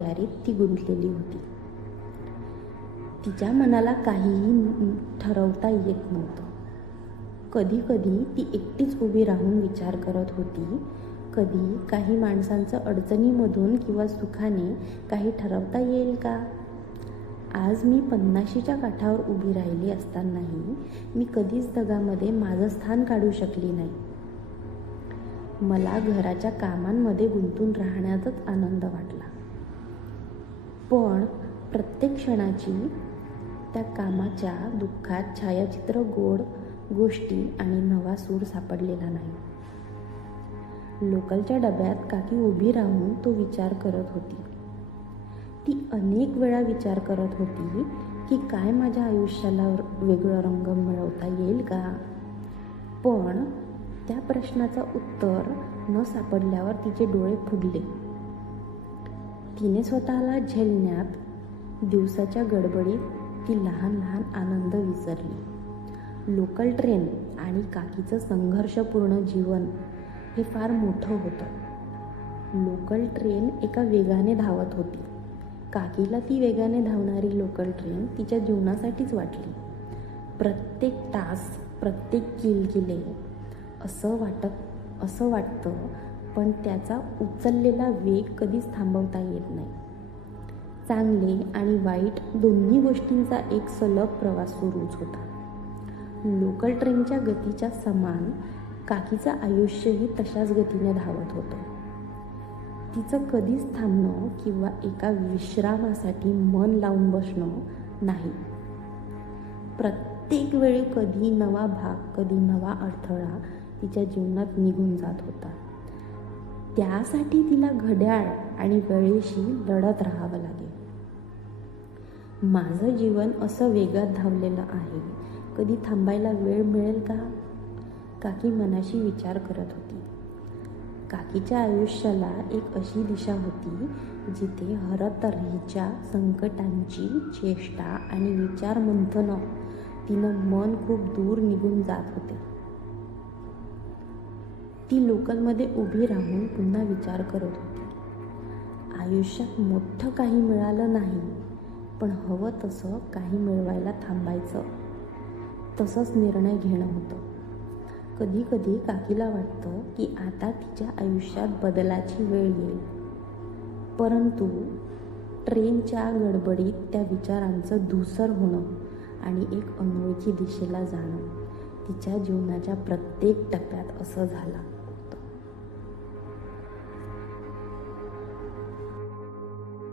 तयारीत ती गुंतलेली होती. तिच्या मनाला काहीही ठरवता येत नव्हतं. कधी कधी ती एकटीच उभी राहून विचार करत होती. कधी काही माणसांचं अडचणीमधून किंवा सुखाने काही ठरवता येईल का? आज मी पन्नाशीच्या काठावर उभी राहिली असतानाही मी कधीच जगामध्ये माझं स्थान काढू शकली नाही. मला घराच्या कामांमध्ये गुंतून राहण्याचाच आनंद वाटला. पण प्रत्येक क्षणाची त्या कामाच्या दुःखात छायाचित्र गोड गोष्टी आणि नवा सूर सापडलेला नाही. लोकलच्या डब्यात काकी उभी राहून तो विचार करत होती. ती अनेक वेळा विचार करत होती की काय माझ्या आयुष्याला वेगळं रंग मिळवता येईल का? पण त्या प्रश्नाचं उत्तर न सापडल्यावर तिचे डोळे फुगले. तिने स्वतःला झेलण्यात दिवसाच्या गडबडीत ती लहान लहान आनंद विसरली. लोकल ट्रेन आणि काकीचं संघर्षपूर्ण जीवन हे फार मोठं होतं. लोकल ट्रेन एका वेगाने धावत होती. काकीला ती वेगाने धावणारी लोकल ट्रेन तिच्या जीवनासाठीच वाटली. प्रत्येक तास प्रत्येक किलकिले असं वाटत असं वाटतं पण त्याचा उचललेला वेग कधीच थांबवता येत नाही. चांगले आणि वाईट दोन्ही गोष्टींचा एक सलग प्रवास सुरूच होता. लोकल ट्रेनच्या गतीच्या समान काकीचं आयुष्यही तशाच गतीने धावत होतं. तिचं कधीच थांबणं किंवा एका विश्रामासाठी मन लावून बसणं नाही. प्रत्येक वेळी कधी नवा भाग कधी नवा अडथळा तिच्या जीवनात निघून जात होता. त्यासाठी तिला घड्याळ आणि वेळेशी लढत राहावं लागेल. माझं जीवन असं वेगात धावलेलं आहे. कधी थांबायला वेळ मिळेल का? काकी मनाशी विचार करत होती. काकीच्या आयुष्याला एक अशी दिशा होती जिथे हरतऱ्हेच्या संकटांची चेष्टा आणि विचार मंथनं तिनं मन खूप दूर निघून जात होते. ती लोकलमध्ये उभी राहून पुन्हा विचार करत होती. आयुष्यात मोठं काही मिळालं नाही पण हवं तसं काही मिळवायला थांबायचं. तसंच निर्णय घेणं होतं. कधी कधी काकीला वाटतं की आता तिच्या आयुष्यात बदलाची वेळ येईल. परंतु ट्रेनच्या गडबडीत त्या विचारांचं धुसर होणं आणि एक अनोळखी दिशेला जाणं तिच्या जीवनाच्या प्रत्येक टप्प्यात असं झालं.